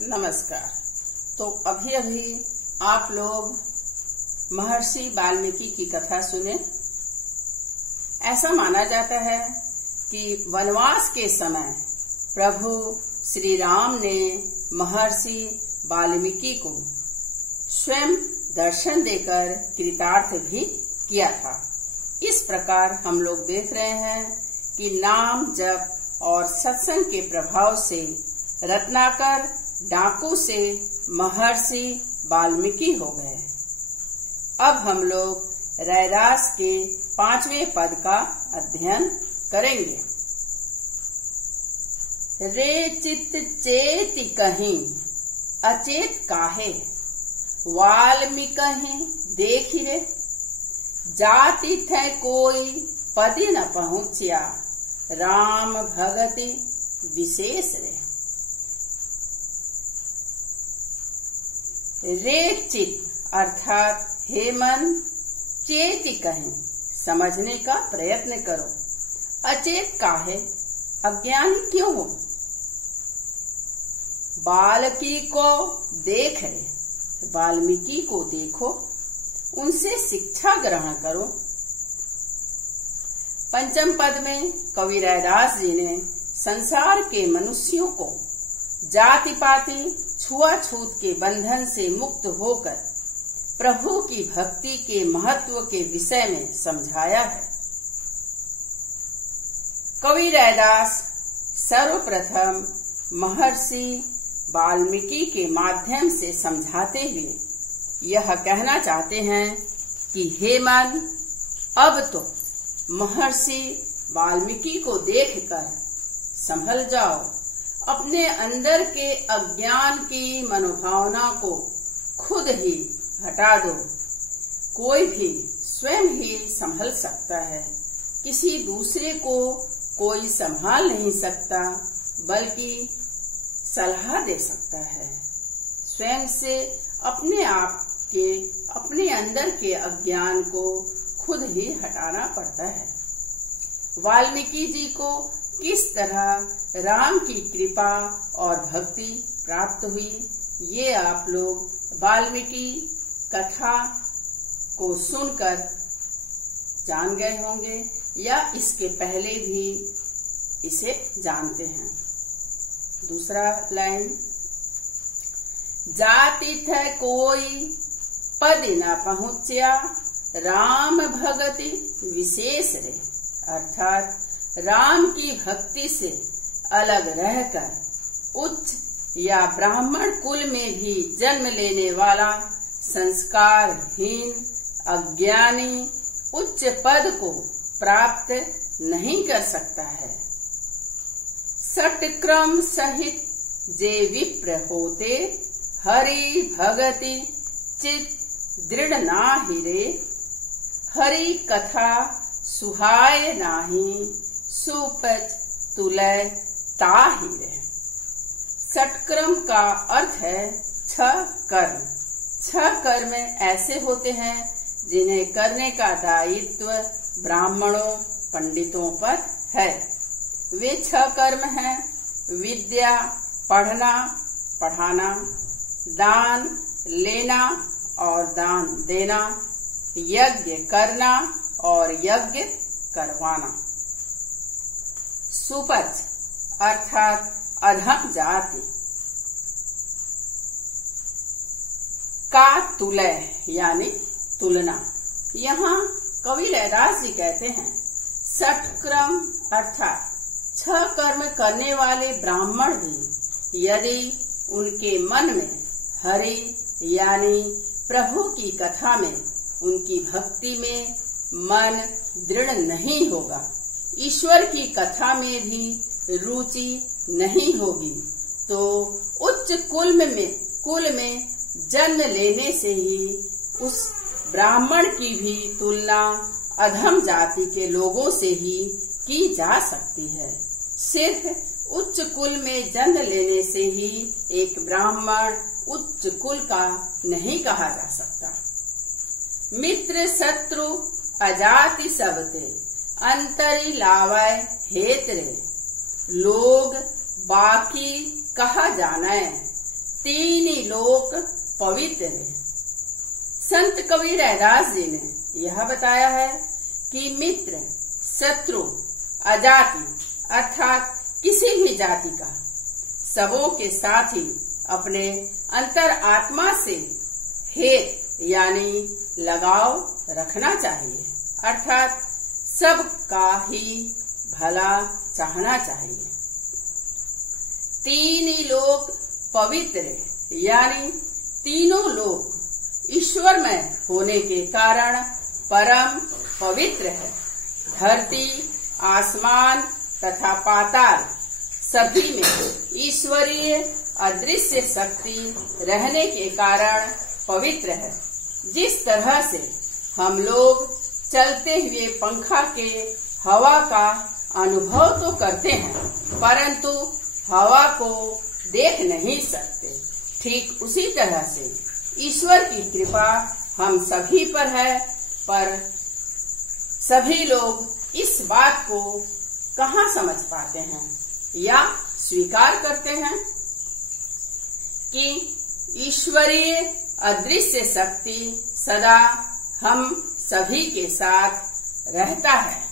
नमस्कार। तो अभी अभी आप लोग महर्षि वाल्मीकि की कथा सुने। ऐसा माना जाता है कि वनवास के समय प्रभु श्री राम ने महर्षि वाल्मीकि को स्वयं दर्शन देकर कृतार्थ भी किया था। इस प्रकार हम लोग देख रहे हैं कि नाम जप और सत्संग के प्रभाव से रत्नाकर डाकू से महर्षि वाल्मीकि हो गए। अब हम लोग रैदास के 5वें पद का अध्ययन करेंगे। रे चित चेति कहीं अचेत काहे, वाल्मीकि देख रे, जाति थे कोई पदी न पहुंचिया, राम भगति विशेष रे। रे चित अर्थात हे मन, चेति कहें समझने का प्रयत्न करो, अचेत काहे अज्ञानी क्यों हो। बालकी को देख रे, वाल्मीकि को देखो, उनसे शिक्षा ग्रहण करो। पंचम पद में कवि रैदास जी ने संसार के मनुष्यों को जाति पाति छुआछूत के बंधन से मुक्त होकर प्रभु की भक्ति के महत्व के विषय में समझाया है। कवि रैदास सर्वप्रथम महर्षि वाल्मीकि के माध्यम से समझाते हुए यह कहना चाहते हैं कि हे मन, अब तो महर्षि वाल्मीकि को देखकर संभल जाओ, अपने अंदर के अज्ञान की मनोभावना को खुद ही हटा दो। कोई भी स्वयं ही संभल सकता है, किसी दूसरे को कोई संभाल नहीं सकता, बल्कि सलाह दे सकता है। स्वयं से अपने आप के अपने अंदर के अज्ञान को खुद ही हटाना पड़ता है। वाल्मीकि जी को किस तरह राम की कृपा और भक्ति प्राप्त हुई, ये आप लोग वाल्मीकि कथा को सुनकर जान गए होंगे या इसके पहले भी इसे जानते हैं। दूसरा लाइन, जाति थे कोई पद न पहुंचिया, राम भगति विशेष रे, अर्थात राम की भक्ति से अलग रहकर उच्च या ब्राह्मण कुल में भी जन्म लेने वाला संस्कारहीन अज्ञानी उच्च पद को प्राप्त नहीं कर सकता है। सटक्रम सहित जे विप्र होते, हरि भगति चित दृढ़ नाहि रे, हरि कथा सुहाय नाही, सुपच तुलय ताहि रे। सटक्रम का अर्थ है 6 कर्म। 6 कर्म ऐसे होते हैं जिन्हें करने का दायित्व ब्राह्मणों पंडितों पर है। वे 6 कर्म हैं: विद्या पढ़ना पढ़ाना, दान लेना और दान देना, यज्ञ करना और यज्ञ करवाना। सुपच अर्थात अधम जाति का तुलय यानी तुलना। यहाँ कवि रैदास जी कहते हैं सटक्रम अर्थात 6 कर्म करने वाले ब्राह्मण भी यदि उनके मन में हरि यानी प्रभु की कथा में, उनकी भक्ति में मन दृढ़ नहीं होगा, ईश्वर की कथा में भी रुचि नहीं होगी, तो उच्च कुल में जन्म लेने से ही उस ब्राह्मण की भी तुलना अधम जाति के लोगों से ही की जा सकती है। सिर्फ उच्च कुल में जन्म लेने से ही एक ब्राह्मण उच्च कुल का नहीं कहा जा सकता। मित्र शत्रु अजाति सबते, अंतरी लावय हेत रे, लोग बाकी कहा जाना है, तीन ही लोक पवित्र है। संत कबीर रैदास जी ने यह बताया है कि मित्र, शत्रु, अजाति अर्थात किसी भी जाति का सबों के साथ ही अपने अंतर आत्मा से हेत यानी लगाव रखना चाहिए, अर्थात सबका ही भला चाहना चाहिए। तीन ही लोक पवित्र है यानी तीनों लोक ईश्वरमय होने के कारण परम पवित्र है। धरती, आसमान तथा पाताल सभी में ईश्वरीय अदृश्य शक्ति रहने के कारण पवित्र है। जिस तरह से हम लोग चलते हुए पंखा के हवा का अनुभव तो करते हैं परंतु हवा को देख नहीं सकते, ठीक उसी तरह से ईश्वर की कृपा हम सभी पर है, पर सभी लोग इस बात को कहाँ समझ पाते हैं या स्वीकार करते हैं कि ईश्वरीय अदृश्य शक्ति सदा हम सभी के साथ रहता है।